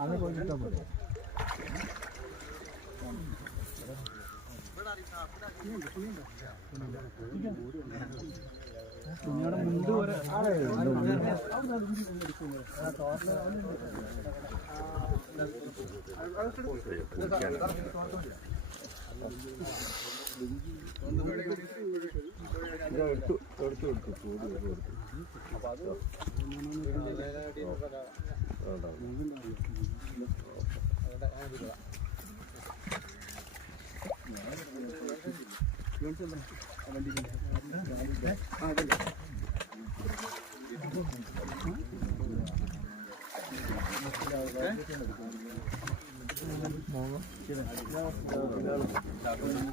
അത് കൊണ്ടിട്ടാ പോലെ കുഞ്ഞാടെ എടുത്തു എടുത്തു എടുത്തു ചൂട് എടുത്തു ആ Ne oldu? Ne oldu?